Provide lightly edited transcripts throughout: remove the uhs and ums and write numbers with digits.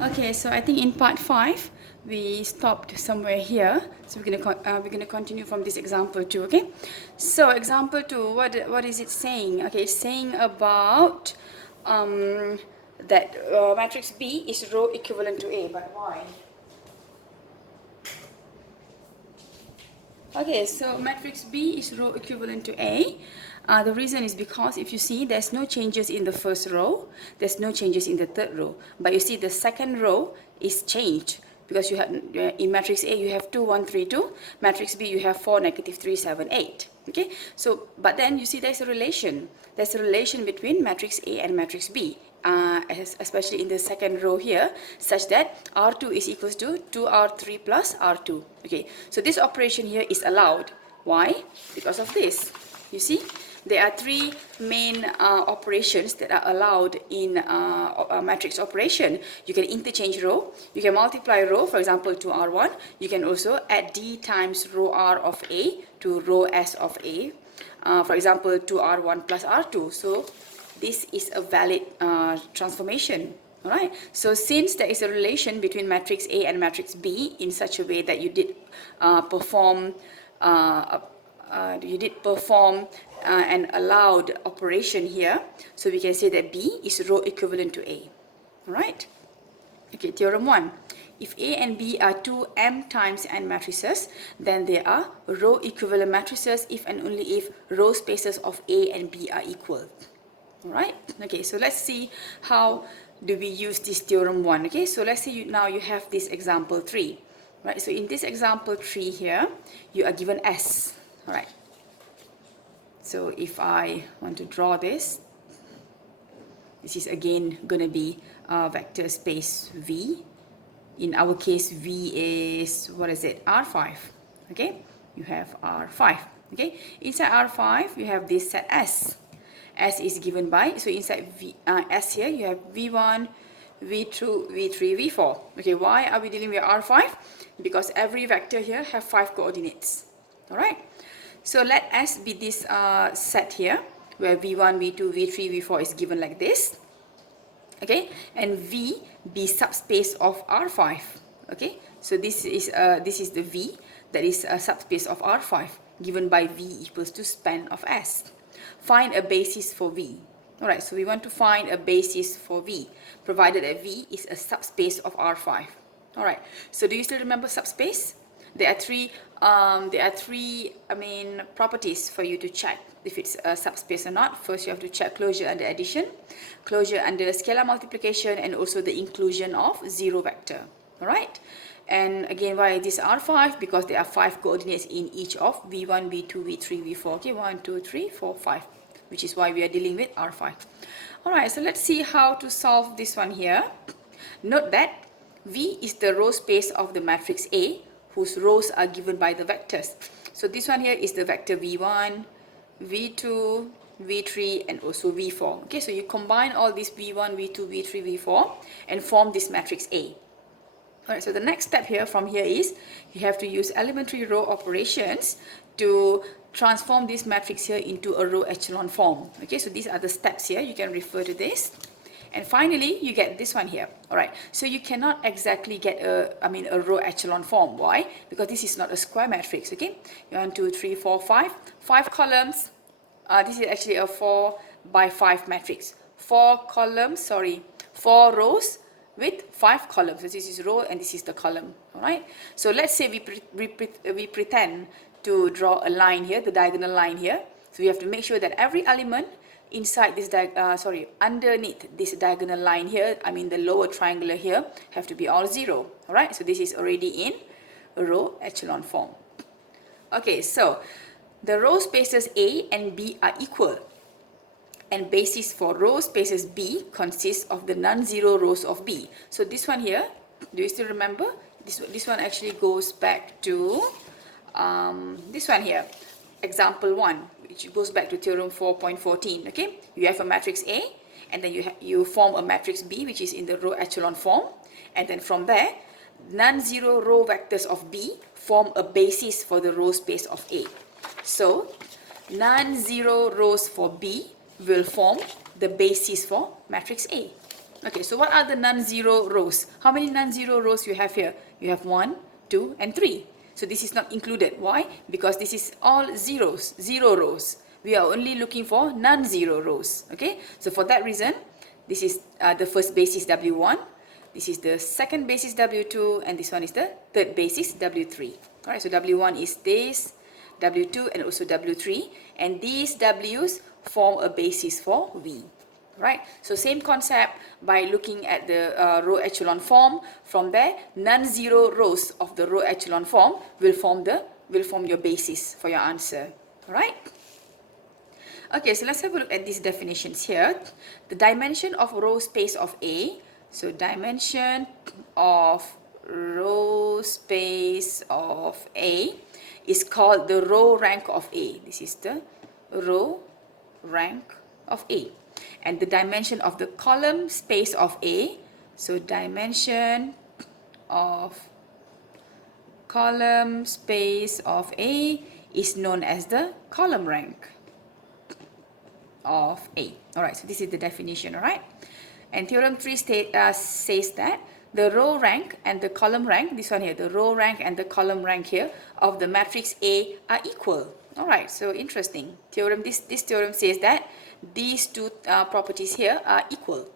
Okay, so I think in part 5 we stopped somewhere here, so we're gonna continue from this example 2. Okay, so example 2, what is it saying? Okay, it's saying about that matrix B is row equivalent to A, but why? Okay, so matrix B is row equivalent to A. The reason is because if you see there's no changes in the first row, there's no changes in the third row. But you see the second row is changed because you have in matrix A you have 2, 1, 3, 2. Matrix B you have 4, negative 3, 7, 8. Okay, so but then you see there's a relation. There's a relation between matrix A and matrix B. Especially in the second row here, such that R2 is equals to 2R3 plus R2. Okay, so this operation here is allowed. Why? Because of this. You see, there are three main operations that are allowed in a matrix operation. You can interchange row, you can multiply row, for example, to R1. You can also add D times row R of A to row S of A. For example, to R1 plus R2. So this is a valid transformation. All right. So since there is a relation between matrix A and matrix B in such a way that you did perform an allowed operation here, so we can say that B is row equivalent to A. All right. Okay. Theorem 1. If A and B are two M times N matrices, then they are row equivalent matrices if and only if row spaces of A and B are equal. Alright, okay, so let's see how do we use this theorem 1. Okay, so let's say now you have this example 3. Right, so in this example 3 here, you are given S. Alright, so if I want to draw this, this is again going to be a vector space V. In our case, V is, what is it, R5. Okay, you have R5. Okay, inside R5, you have this set S. S is given by, so inside S here you have V1, V2, V3, V4. Okay, why are we dealing with R5? Because every vector here have 5 coordinates. Alright, so let S be this set here where V1, V2, V3, V4 is given like this. Okay, and V be subspace of R5. Okay, so this is the V that is a subspace of R5 given by V equals to span of S. Find a basis for V. Alright, so we want to find a basis for V, provided that V is a subspace of R5. Alright, so do you still remember subspace? There are three properties for you to check if it's a subspace or not. First, you have to check closure under addition, closure under scalar multiplication, and also the inclusion of zero vector. Alright, and again, why is this R5? Because there are 5 coordinates in each of V1, V2, V3, V4. Okay, 1, 2, 3, 4, 5, which is why we are dealing with R5. Alright, so let's see how to solve this one here. Note that V is the row space of the matrix A, whose rows are given by the vectors. So this one here is the vector V1, V2, V3, and also V4. Okay, so you combine all these V1, V2, V3, V4 and form this matrix A. Alright, so the next step here from here is you have to use elementary row operations to transform this matrix here into a row echelon form. Okay, so these are the steps here. You can refer to this. And finally, you get this one here. Alright, so you cannot exactly get a row echelon form. Why? Because this is not a square matrix. Okay, 1, 2, 3, 4, 5. 5 columns. This is actually a 4 by 5 matrix. 4 rows with 5 columns. So this is row and this is the column. Alright, so let's say we pretend to draw a line here, the diagonal line here. So we have to make sure that every element inside this underneath this diagonal line here, I mean the lower triangular here, have to be all 0. Alright, so this is already in a row echelon form. Okay, so the row spaces A and B are equal, and basis for row spaces B consists of the non-zero rows of B. So this one here, do you still remember? This one actually goes back to this one here, example 1, which goes back to theorem 4.14. Okay, you have a matrix A, and then you form a matrix B, which is in the row echelon form, and then from there, non-zero row vectors of B form a basis for the row space of A. So non-zero rows for B will form the basis for matrix A. Okay, so what are the non-zero rows? How many non-zero rows you have here? You have 1, 2, and 3. So this is not included. Why? Because this is all zeros, 0 rows. We are only looking for non-zero rows. Okay, so for that reason, this is the first basis W1. This is the second basis W2, and this one is the third basis W3. All right, so W1 is this, W2, and also W3, and these W's form a basis for V. Right, so same concept by looking at the row echelon form. From there, non-zero rows of the row echelon form will form your basis for your answer. All right. Okay, so let's have a look at these definitions here. The dimension of row space of A. So dimension of row space of A is called the row rank of A. This is the row rank of A. And the dimension of the column space of A. So dimension of column space of A is known as the column rank of A. Alright, so this is the definition, alright? And theorem 3 says that the row rank and the column rank, this one here, the row rank and the column rank here of the matrix A are equal. Alright, so interesting. This theorem says that these two properties here are equal.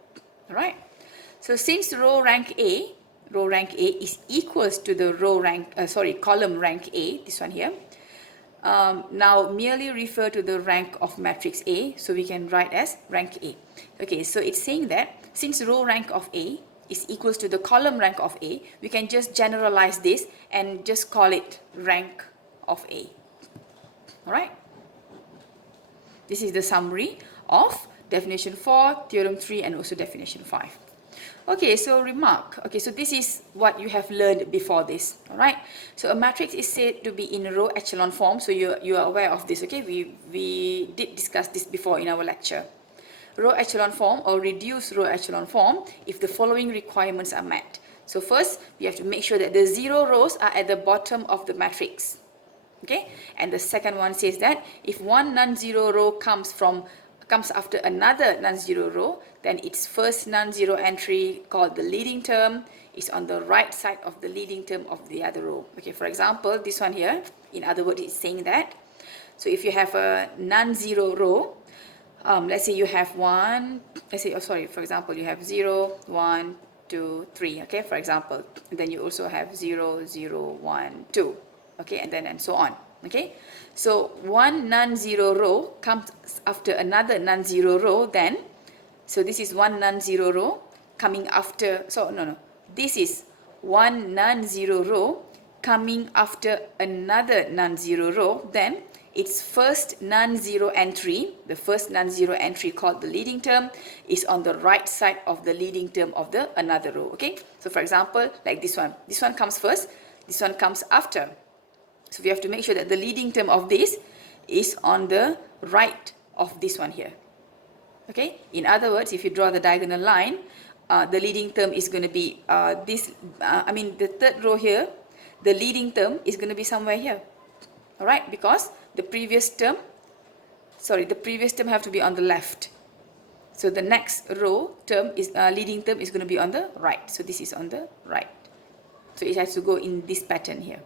Alright, so since row rank A is equals to the column rank A, this one here, now merely refer to the rank of matrix A, so we can write as rank A. Okay, so it's saying that since row rank of A is equals to the column rank of A, we can just generalize this and just call it rank of A. Alright, this is the summary of definition 4, theorem 3, and also definition 5. Okay, so remark. Okay, so this is what you have learned before this. All right. So a matrix is said to be in row echelon form. So you are aware of this. Okay, we did discuss this before in our lecture. Row echelon form or reduced row echelon form if the following requirements are met. So first, we have to make sure that the 0 rows are at the bottom of the matrix. Okay, and the second one says that if one non-zero row comes after another non-zero row, then its first non-zero entry, called the leading term, is on the right side of the leading term of the other row. Okay, for example, this one here, in other words, it's saying that, so if you have a non-zero row, let's say you have for example, you have 0, 1, 2, 3, okay, for example, and then you also have 0, 0, 1, 2, okay, and so on. Okay, so one non-zero row comes after another non-zero row, then, so this is one non-zero row coming after, this is one non-zero row coming after another non-zero row, then its first non-zero entry, the first non-zero entry called the leading term, is on the right side of the leading term of the another row. Okay, so for example, like this one comes first, this one comes after. So we have to make sure that the leading term of this is on the right of this one here. Okay, in other words, if you draw the diagonal line, the leading term is going to be the third row here, the leading term is going to be somewhere here. Alright, because the previous term have to be on the left. So the next row term is leading term is going to be on the right. So this is on the right. So it has to go in this pattern here.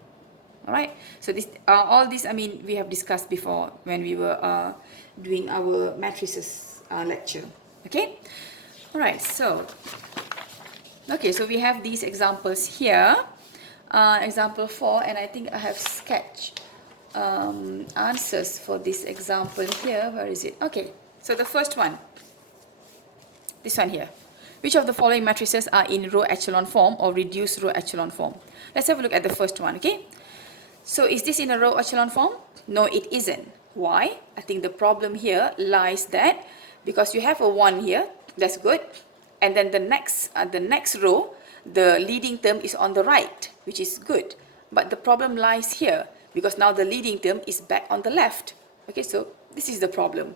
Alright, so this all this, we have discussed before when we were doing our matrices lecture. Okay, alright, so we have these examples here. Example 4, and I think I have sketched answers for this example here. Where is it? Okay, so the first one, this one here. Which of the following matrices are in row echelon form or reduced row echelon form? Let's have a look at the first one. Okay, so is this in a row echelon form? No, it isn't. Why? I think the problem here lies that because you have a 1 here, that's good, and then the next row, the leading term is on the right, which is good. But the problem lies here because now the leading term is back on the left. Okay, so this is the problem.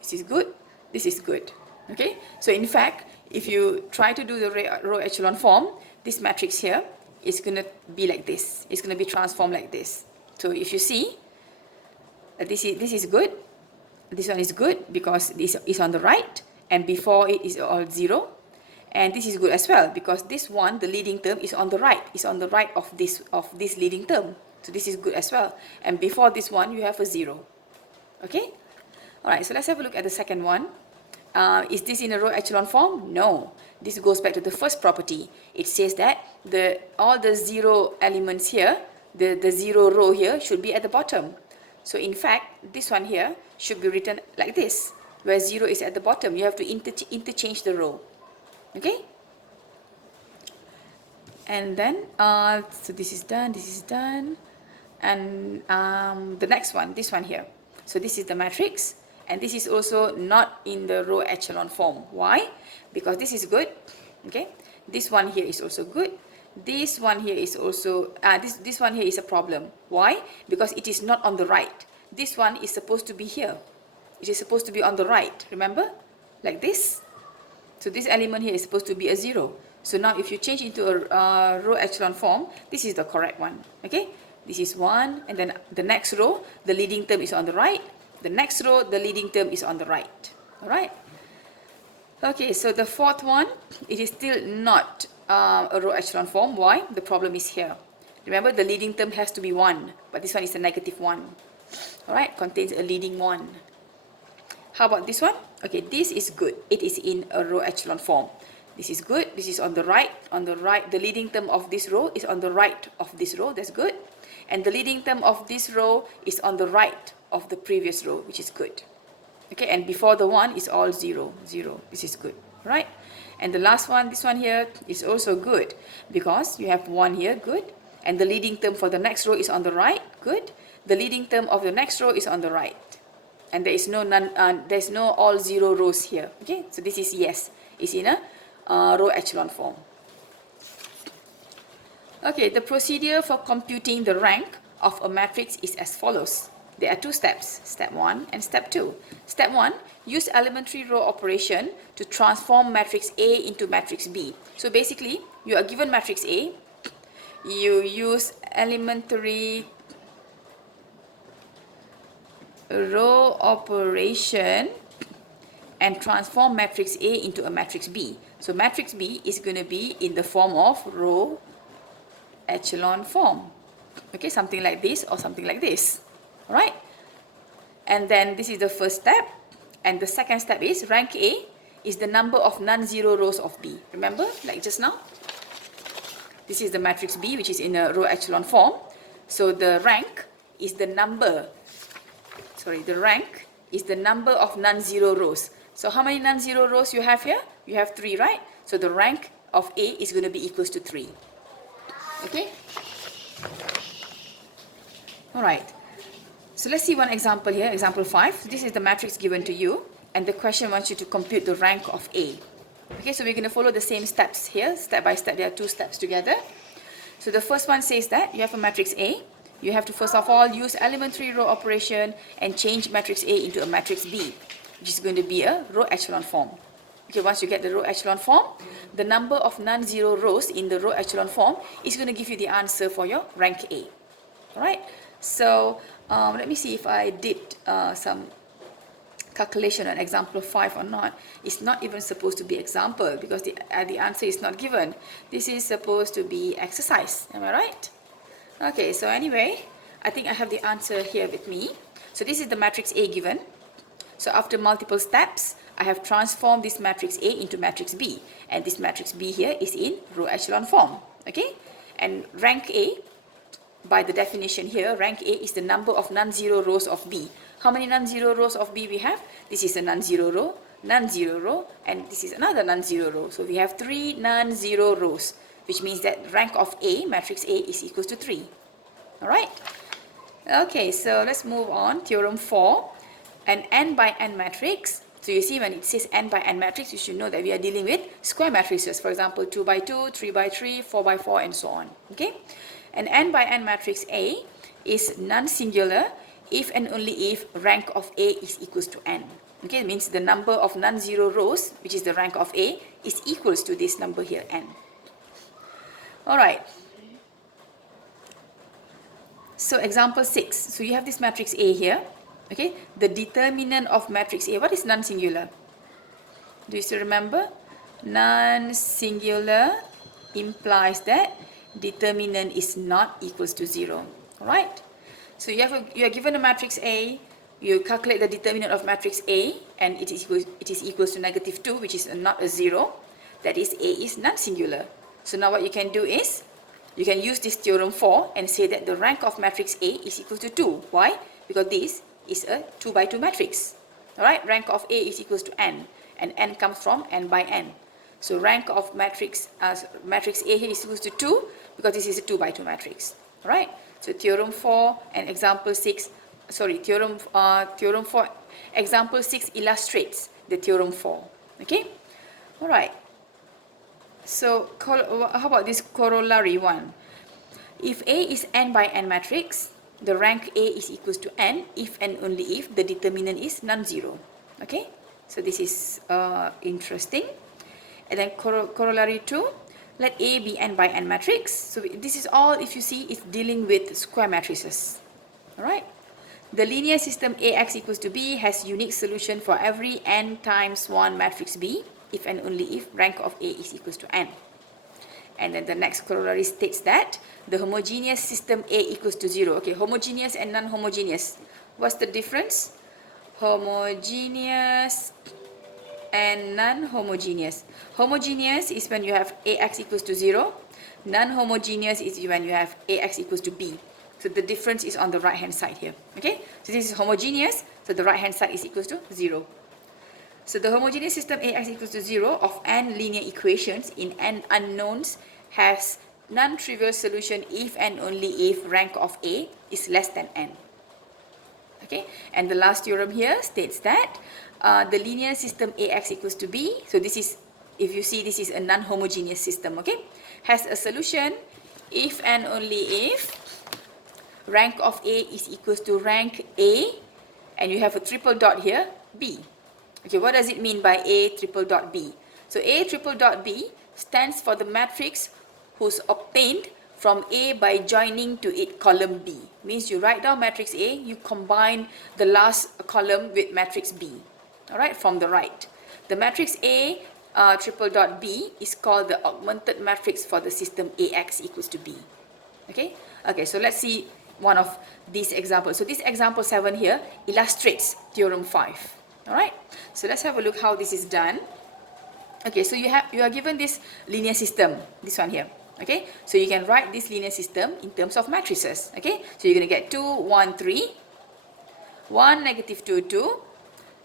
This is good, this is good. Okay, so in fact, if you try to do the row echelon form, this matrix here is going to be like this. It's going to be transformed like this. So if you see, this is good. This one is good because this is on the right, and before it is all 0. And this is good as well because this one, the leading term, is on the right. Is on the right of this leading term. So this is good as well. And before this one, you have a 0. Okay? Alright, so let's have a look at the second one. Is this in a row echelon form? No. This goes back to the first property. It says that all the 0 elements here, the 0 row here, should be at the bottom. So in fact, this one here should be written like this, where 0 is at the bottom. You have to interchange the row. Okay? And then, so this is done. And the next one, this one here. So this is the matrix. And this is also not in the row echelon form. Why? Because this is good. Okay? This one here is also good. This one here is also, this one here is a problem. Why? Because it is not on the right. This one is supposed to be here. It is supposed to be on the right. Remember? Like this. So this element here is supposed to be a 0. So now if you change into a row echelon form, this is the correct one. Okay? This is 1. And then the next row, the leading term is on the right. The next row, the leading term is on the right. Alright? Okay, so the fourth one, it is still not a row echelon form. Why? The problem is here. Remember, the leading term has to be 1, but this one is a negative 1. Alright, contains a leading 1. How about this one? Okay, this is good. It is in a row echelon form. This is good. This is on the right. On the right, the leading term of this row is on the right of this row. That's good. And the leading term of this row is on the right of the previous row, which is good. Okay, and before the 1 is all 0, 0. This is good, right? And the last one, this one here, is also good because you have 1 here, good. And the leading term for the next row is on the right, good. The leading term of the next row is on the right. And there is there's no all 0 rows here. Okay, so this is yes. It's in a row echelon form. Okay, the procedure for computing the rank of a matrix is as follows. There are 2 steps, step 1 and step 2. Step 1, use elementary row operation to transform matrix A into matrix B. So basically, you are given matrix A, you use elementary row operation and transform matrix A into a matrix B. So matrix B is going to be in the form of row echelon form. Okay, something like this or something like this. Alright? And then this is the first step. And the second step is rank A is the number of non-zero rows of B. Remember, like just now? This is the matrix B, which is in a row echelon form. So the rank is the number, the rank is the number of non-zero rows. So how many non-zero rows you have here? You have 3, right? So the rank of A is going to be equals to 3. Okay? Alright. So let's see one example here, example 5. This is the matrix given to you, and the question wants you to compute the rank of A. Okay, so we're going to follow the same steps here, step by step. There are 2 steps together. So the first one says that you have a matrix A. You have to first of all use elementary row operation and change matrix A into a matrix B, which is going to be a row echelon form. Okay, once you get the row echelon form, the number of non-zero rows in the row echelon form is going to give you the answer for your rank A. Alright, so let me see if I did some calculation on example 5 or not. It's not even supposed to be example because the answer is not given. This is supposed to be exercise. Am I right? Okay, so anyway, I think I have the answer here with me. So this is the matrix A given. So after multiple steps, I have transformed this matrix A into matrix B. And this matrix B here is in row echelon form. Okay? And rank A, by the definition here, rank A is the number of non-zero rows of B. How many non-zero rows of B we have? This is a non-zero row, and this is another non-zero row. So we have 3 non-zero rows, which means that rank of A, matrix A, is equals to 3. Alright? Okay, so let's move on. Theorem 4. An n by n matrix. So you see when it says n by n matrix, you should know that we are dealing with square matrices. For example, 2 by 2, 3 by 3, 4 by 4, and so on. Okay? An n by n matrix A is non-singular if and only if rank of A is equals to n. Okay, it means the number of non-zero rows, which is the rank of A, is equals to this number here, n. Alright. So example 6. So you have this matrix A here. Okay, the determinant of matrix A. What is non-singular? Do you still remember? Non-singular implies that determinant is not equals to 0. Alright? So you are given a matrix A, you calculate the determinant of matrix A, and it is equals to -2, which is not a 0. That is, A is non-singular. So now what you can do is, you can use this theorem 4 and say that the rank of matrix A is equal to 2. Why? Because this is a 2 by 2 matrix. Alright, rank of A is equals to n, and n comes from n by n. So rank of matrix A here is equals to 2 because this is a 2 by 2 matrix. Alright, so theorem 4 and example 6, theorem 4, example 6 illustrates the theorem 4. Okay, alright. So how about this corollary one? If A is n by n matrix, the rank A is equals to n if and only if the determinant is non-zero. Okay, so this is interesting. And then corollary 2, let A be n by n matrix. So this is all, if you see, it's dealing with square matrices. Alright. The linear system AX equals to B has unique solution for every n times 1 matrix B if and only if rank of A is equals to n. And then the next corollary states that the homogeneous system A equals to 0. Okay, homogeneous and non-homogeneous. What's the difference? Homogeneous and non-homogeneous. Homogeneous is when you have AX equals to 0. Non-homogeneous is when you have AX equals to B. So the difference is on the right hand side here. Okay, so this is homogeneous, so the right hand side is equals to 0. So the homogeneous system AX equals to 0 of n linear equations in n unknowns has non-trivial solution if and only if rank of A is less than n. Okay, and the last theorem here states that the linear system AX equals to B, so this is, if you see, this is a non-homogeneous system, okay, has a solution if and only if rank of A is equals to rank A, and you have a triple dot here, B. Okay, what does it mean by A triple dot B? So A triple dot B stands for the matrix who's obtained from A by joining to it column B. Means you write down matrix A, you combine the last column with matrix B. Alright, from the right. The matrix A triple dot B is called the augmented matrix for the system AX equals to B. Okay, so let's see one of these examples. So this example 7 here illustrates theorem 5. Alright, so let's have a look how this is done. Okay, so you are given this linear system, this one here. Okay, so you can write this linear system in terms of matrices. Okay, so you're going to get 2, 1, 3, 1, -2, 2,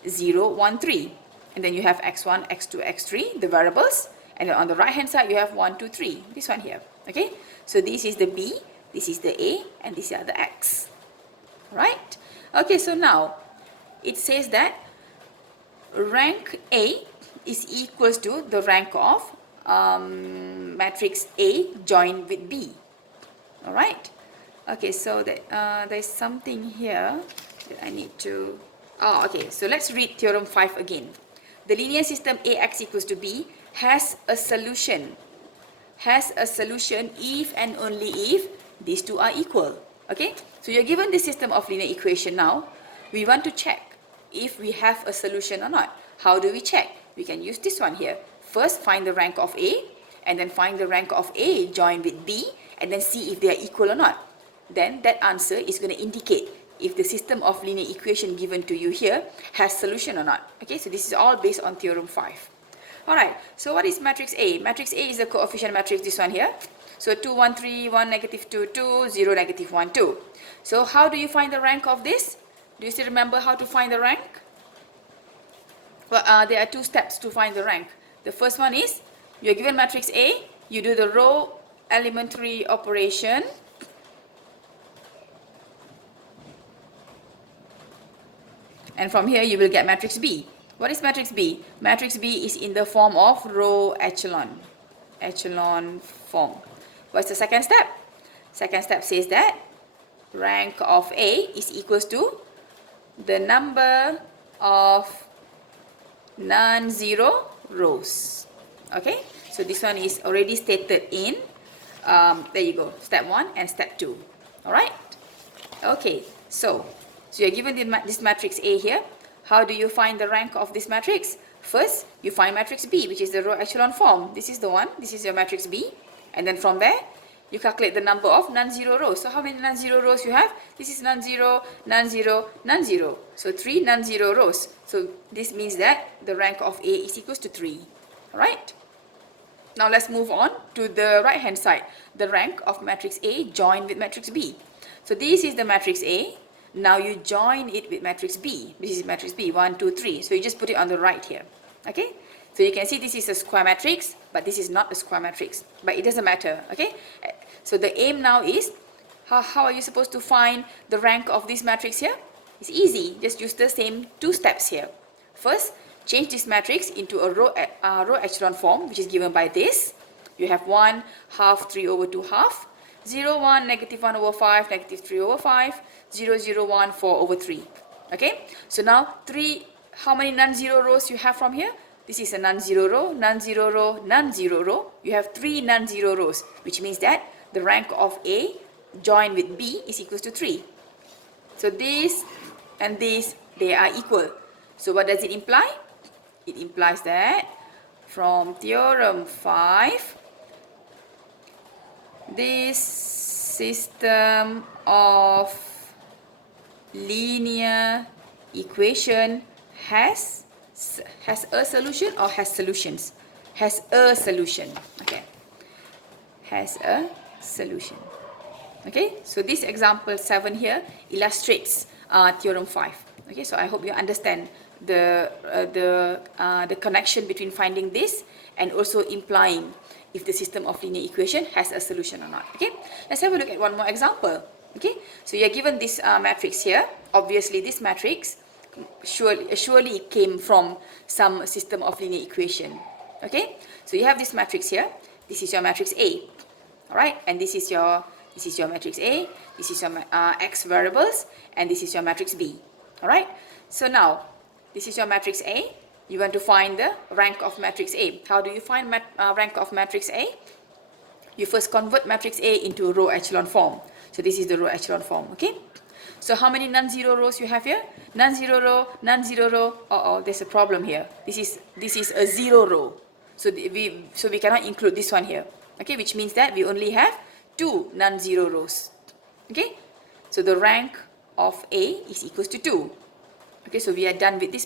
0, 1, 3. And then you have x1, x2, x3, the variables. And then on the right hand side, you have 1, 2, 3, this one here. Okay, so this is the B, this is the A, and this is the X. Right? Okay, so now it says that rank A is equals to the rank of matrix A joined with B. Alright. Okay, so that there's something here that I need to... Oh, okay, so let's read theorem 5 again. The linear system AX equals to B has a solution. Has a solution if and only if these two are equal. Okay, so you're given the system of linear equation now. We want to check if we have a solution or not. How do we check? We can use this one here. First, find the rank of A, and then find the rank of A joined with B, and then see if they are equal or not. Then that answer is going to indicate if the system of linear equation given to you here has solution or not. Okay, so this is all based on theorem 5. Alright, so what is matrix A? Matrix A is a coefficient matrix, this one here. So 2, 1, 3, 1, -2, 2, 0, -1, 2. So how do you find the rank of this? Do you still remember how to find the rank? Well, there are 2 steps to find the rank. The first one is, you're given matrix A, you do the row elementary operation. And from here, you will get matrix B. What is matrix B? Matrix B is in the form of row echelon. Echelon form. What's the second step? Second step says that rank of A is equals to the number of non-zero rows. Okay, so this one is already stated in, there you go, step 1 and step 2. Alright, okay, so you're given this matrix A here. How do you find the rank of this matrix? First, you find matrix B, which is the row echelon form. This is the one. This is your matrix B. And then from there, you calculate the number of non-zero rows. So how many non-zero rows you have? This is non-zero, non-zero, non-zero. So 3 non-zero rows. So this means that the rank of A is equals to 3. Alright? Now let's move on to the right hand side. The rank of matrix A joined with matrix B. So this is the matrix A. Now you join it with matrix B. This is matrix B, 1, 2, 3. So you just put it on the right here. Okay? So you can see this is a square matrix, but this is not a square matrix. But it doesn't matter. Okay? So the aim now is, how are you supposed to find the rank of this matrix here? It's easy. Just use the same 2 steps here. First, change this matrix into a row echelon form, which is given by this. You have 1, half, 3 over 2 half, 0, 1, negative 1 over 5, negative 3 over 5, 0, 0, 1, 4 over 3. Okay? So now, how many non-zero rows you have from here? This is a non-zero row, non-zero row, non-zero row. You have 3 non-zero rows, which means that the rank of A joined with B is equals to 3. So this and this, they are equal. So what does it imply? It implies that from theorem 5, this system of linear equation has a solution or has solutions? Has a solution. Okay. Has a solution. Okay. So this example 7 here illustrates theorem 5. Okay. So I hope you understand the connection between finding this and also implying if the system of linear equation has a solution or not. Okay. Let's have a look at one more example. Okay. So you are given this matrix here. Obviously, this matrix surely it came from some system of linear equation. Okay, so you have this matrix here. This is your matrix A. All right, and this is your matrix A. This is your x variables, and this is your matrix B. All right. So now this is your matrix A. You want to find the rank of matrix A. How do you find rank of matrix A? You first convert matrix A into row echelon form. So this is the row echelon form. Okay. So how many non-zero rows you have here? Non-zero row, non-zero row. There's a problem here. This is a 0 row. So we cannot include this one here. Okay, which means that we only have 2 non-zero rows. Okay, so the rank of A is equals to 2. Okay, so we are done with this